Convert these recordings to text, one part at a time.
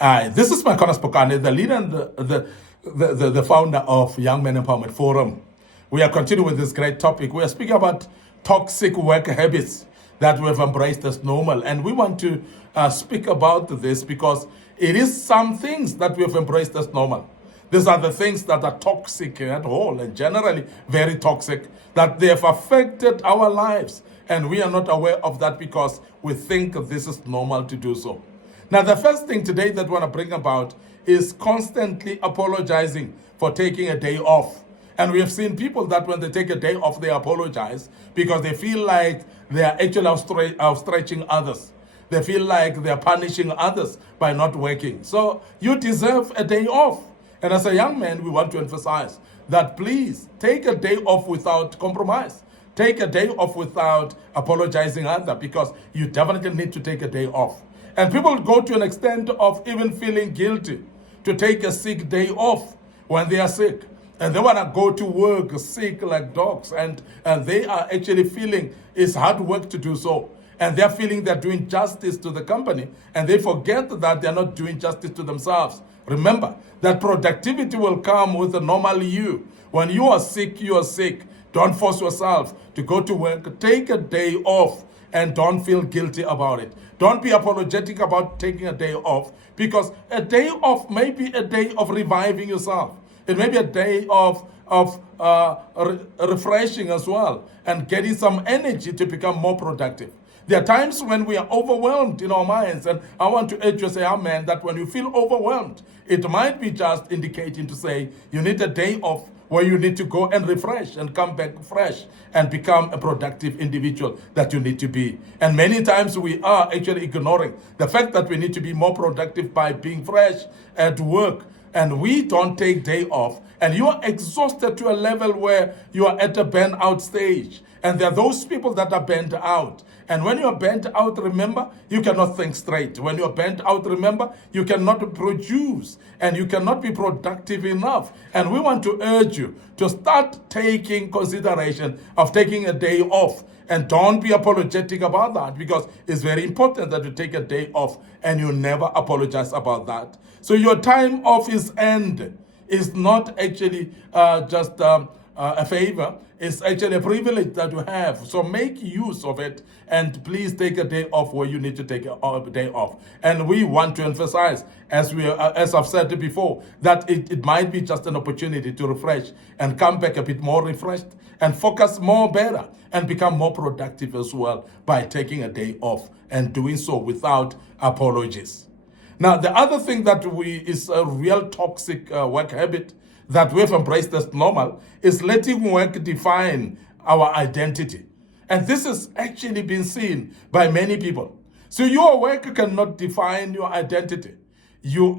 This is MIcornus, Phokane, the leader and the founder of Young Men Empowerment Forum. We are continuing with this great topic. We are speaking about toxic work habits that we have embraced as normal. And we want to speak about this because it is some things that we have embraced as normal. These are the things that are toxic at all and generally very toxic, that they have affected our lives. And we are not aware of that because we think this is normal to do so. Now, the first thing today that we want to bring about is constantly apologizing for taking a day off. And we have seen people that when they take a day off, they apologize because they feel like they are actually outstretching others. They feel like they are punishing others by not working. So you deserve a day off. And as a young man, we want to emphasize that please take a day off without compromise. Take a day off without apologizing either, because you definitely need to take a day off. And people go to an extent of even feeling guilty to take a sick day off when they are sick. And they want to go to work sick like dogs. And they are actually feeling it's hard work to do so. And they're feeling they're doing justice to the company. And they forget that they're not doing justice to themselves. Remember that productivity will come with a normal you. When you are sick, you are sick. Don't force yourself to go to work. Take a day off and don't feel guilty about it. Don't be apologetic about taking a day off, because a day off may be a day of reviving yourself. It may be a day of refreshing as well and getting some energy to become more productive. There are times when we are overwhelmed in our minds, and I want to urge you, say amen, that when you feel overwhelmed, it might be just indicating to say you need a day off where you need to go and refresh and come back fresh and become a productive individual that you need to be. And many times we are actually ignoring the fact that we need to be more productive by being fresh at work. And we don't take day off, and you are exhausted to a level where you are at a burnout stage. And there are those people that are burnt out. And when you're burnt out, remember, you cannot think straight. When you're burnt out, remember, you cannot produce and you cannot be productive enough. And we want to urge you to start taking consideration of taking a day off. And don't be apologetic about that, because it's very important that you take a day off and you never apologize about that. So your time off is end. It's not actually just a favor. It's actually a privilege that you have. So make use of it, and please take a day off where you need to take a day off. And we want to emphasize, as I've said before, that it might be just an opportunity to refresh and come back a bit more refreshed and focus more better and become more productive as well by taking a day off and doing so without apologies. Now, the other thing that is a real toxic work habit that we've embraced as normal is letting work define our identity. And this has actually been seen by many people. So your work cannot define your identity. Your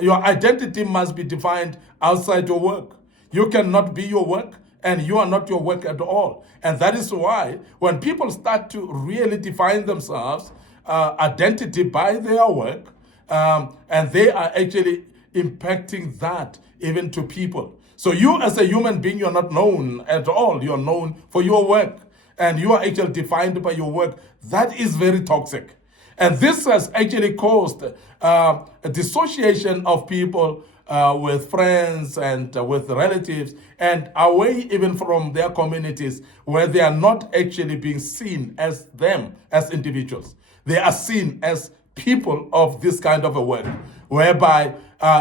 identity must be defined outside your work. You cannot be your work, and you are not your work at all. And that is why when people start to really define themselves, identity by their work, and they are actually impacting that even to people. So you as a human being, you're not known at all. You're known for your work, and you are actually defined by your work. That is very toxic. And this has actually caused a dissociation of people with friends and with relatives, and away even from their communities, where they are not actually being seen as them, as individuals. They are seen as people of this kind of a work, whereby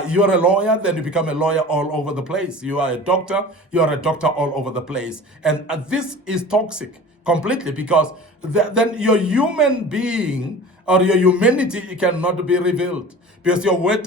you're a lawyer, then you become a lawyer all over the place. You are a doctor, you are a doctor all over the place. And this is toxic completely, because then your human being or your humanity cannot be revealed, because your work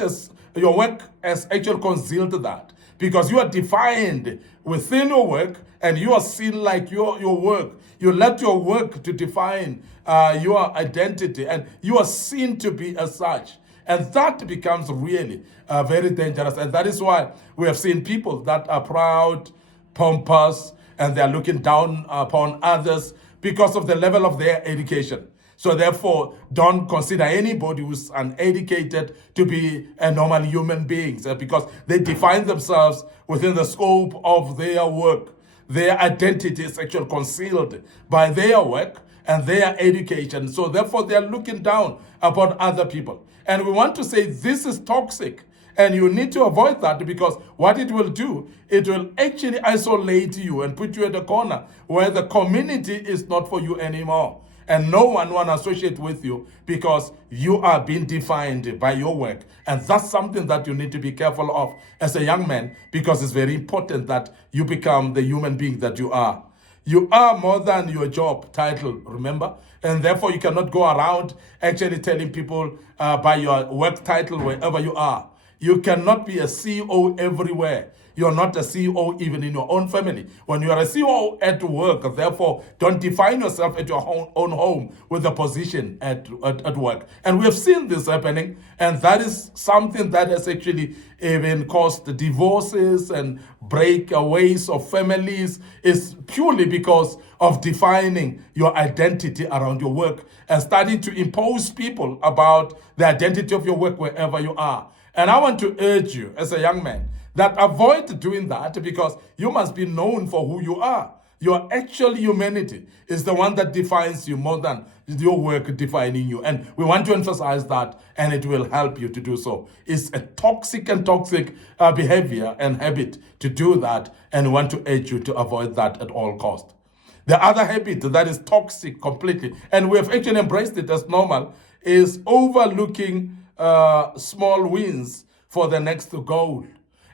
has actually concealed that, because you are defined within your work and you are seen like your work. You let your work to define your identity, and you are seen to be as such. And that becomes really very dangerous. And that is why we have seen people that are proud, pompous, and they are looking down upon others because of the level of their education. So therefore, don't consider anybody who's uneducated to be a normal human being, because they define themselves within the scope of their work. Their identity is actually concealed by their work, and their education. So therefore, they are looking down upon other people. And we want to say this is toxic. And you need to avoid that, because what it will do, it will actually isolate you and put you at a corner where the community is not for you anymore. And no one want to associate with you because you are being defined by your work. And that's something that you need to be careful of as a young man, because it's very important that you become the human being that you are. You are more than your job title, remember? And therefore, you cannot go around actually telling people by your work title wherever you are. You cannot be a CEO everywhere. You're not a CEO even in your own family. When you are a CEO at work, therefore, don't define yourself at your own home with a position at work. And we have seen this happening, and that is something that has actually even caused divorces and breakaways of families, is purely because of defining your identity around your work and starting to impose people about the identity of your work wherever you are. And I want to urge you as a young man that avoid doing that, because you must be known for who you are. Your actual humanity is the one that defines you more than your work defining you. And we want to emphasize that, and it will help you to do so. It's a toxic behavior and habit to do that, and we want to urge you to avoid that at all costs. The other habit that is toxic completely, and we have actually embraced it as normal, is overlooking small wins for the next goal.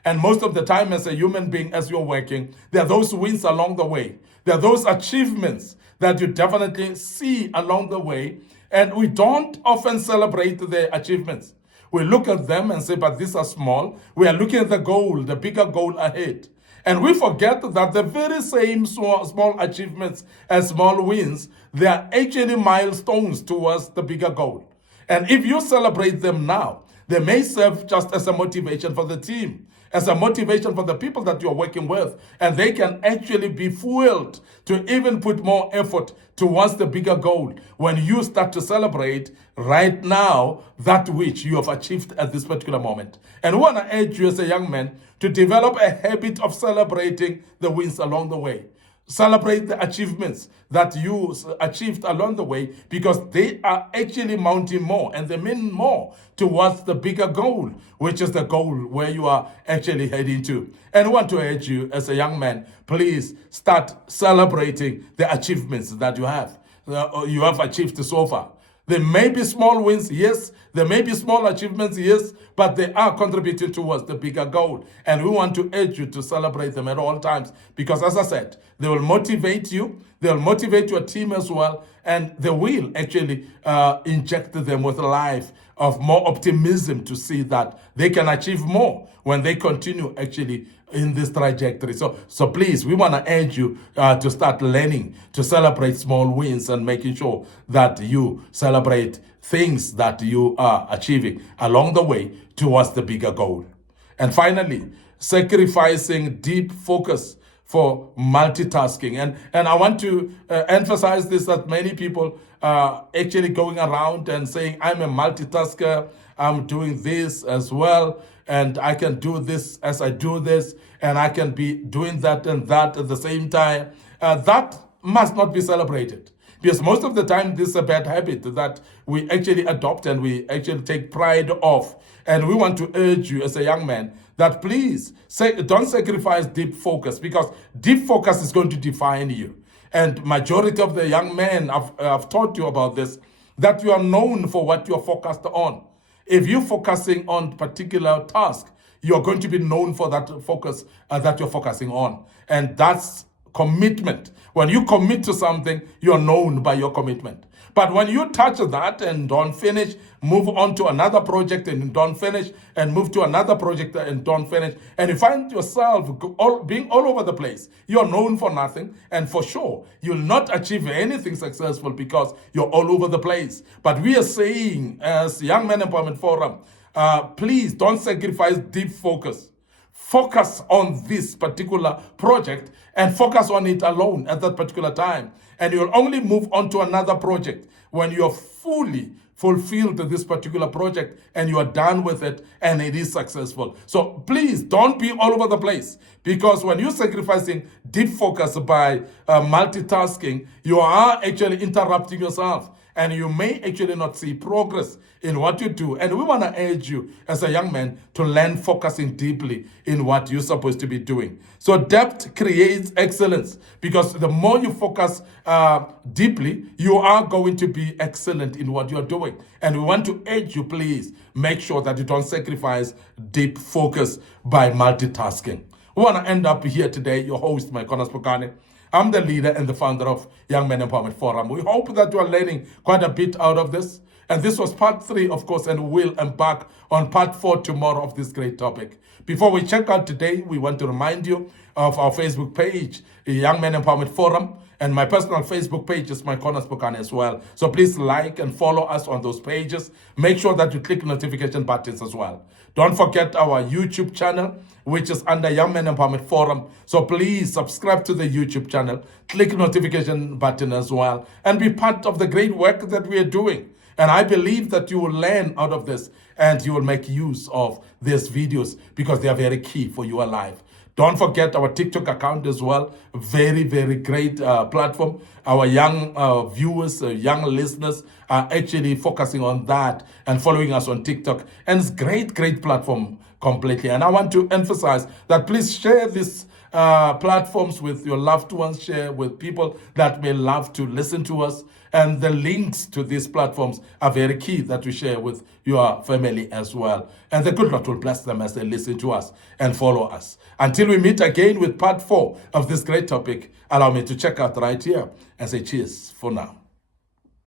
And most of the time, as a human being, as you're working, there are those wins along the way. There are those achievements that you definitely see along the way. And we don't often celebrate the achievements. We look at them and say, but these are small. We are looking at the goal, the bigger goal ahead. And we forget that the very same small achievements and small wins, they are actually milestones towards the bigger goal. And if you celebrate them now, they may serve just as a motivation for the team, as a motivation for the people that you're working with, and they can actually be fueled to even put more effort towards the bigger goal when you start to celebrate right now that which you have achieved at this particular moment. And we want to urge you as a young man to develop a habit of celebrating the wins along the way. Celebrate the achievements that you achieved along the way, because they are actually mounting more, and they mean more towards the bigger goal, which is the goal where you are actually heading to. And I want to urge you as a young man, please start celebrating the achievements that you have achieved so far. There may be small wins, yes. There may be small achievements, yes, but they are contributing towards the bigger goal. And we want to urge you to celebrate them at all times, because as I said, they will motivate you, they will motivate your team as well, and they will actually inject them with a life of more optimism to see that they can achieve more when they continue actually in this trajectory. So please, we want to urge you to start learning to celebrate small wins and making sure that you celebrate things that you are achieving along the way towards the bigger goal. And finally, sacrificing deep focus for multitasking. And I want to emphasize this, that many people are actually going around and saying, I'm a multitasker, I'm doing this as well, and I can do this as I do this, and I can be doing that and that at the same time. That must not be celebrated, because most of the time this is a bad habit that we actually adopt and we actually take pride of. And we want to urge you as a young man that please don't sacrifice deep focus, because deep focus is going to define you. And majority of the young men, I've taught you about this, that you are known for what you're focused on. If you're focusing on particular task, you're going to be known for that focus that you're focusing on. And that's commitment. When you commit to something, you're known by your commitment. But when you touch that and don't finish, move on to another project and don't finish, and move to another project and don't finish, and you find yourself being all over the place, you're known for nothing, and for sure, you'll not achieve anything successful because you're all over the place. But we are saying, as Young Men Empowerment Forum, please don't sacrifice deep focus. Focus on this particular project and focus on it alone at that particular time. And you'll only move on to another project when you're fully fulfilled this particular project and you are done with it and it is successful. So please don't be all over the place, because when you're sacrificing deep focus by multitasking, you are actually interrupting yourself, and you may actually not see progress in what you do. And we want to urge you as a young man to learn focusing deeply in what you're supposed to be doing. So depth creates excellence, because the more you focus deeply, you are going to be excellent in what you're doing. And we want to urge you, please make sure that you don't sacrifice deep focus by multitasking. We want to end up here today. Your host, MIcornus Phokane. I'm the leader and the founder of Young Men Empowerment Forum. We hope that you are learning quite a bit out of this. And this was part 3, of course, and we'll embark on part 4 tomorrow of this great topic. Before we check out today, we want to remind you of our Facebook page, Young Men Empowerment Forum, and my personal Facebook page is MIcornus Phokane as well. So please like and follow us on those pages. Make sure that you click notification buttons as well. Don't forget our YouTube channel, which is under Young Men Empowerment Forum. So please subscribe to the YouTube channel, click notification button as well, and be part of the great work that we are doing. And I believe that you will learn out of this and you will make use of these videos, because they are very key for your life. Don't forget our TikTok account as well. Very, very great platform. Our young viewers, young listeners are actually focusing on that and following us on TikTok. And it's great, great platform completely. And I want to emphasize that please share this platforms with your loved ones, share with people that may love to listen to us. And the links to these platforms are very key that you share with your family as well. And the good Lord will bless them as they listen to us and follow us. Until we meet again with part 4 of this great topic, allow me to check out right here and say cheers for now.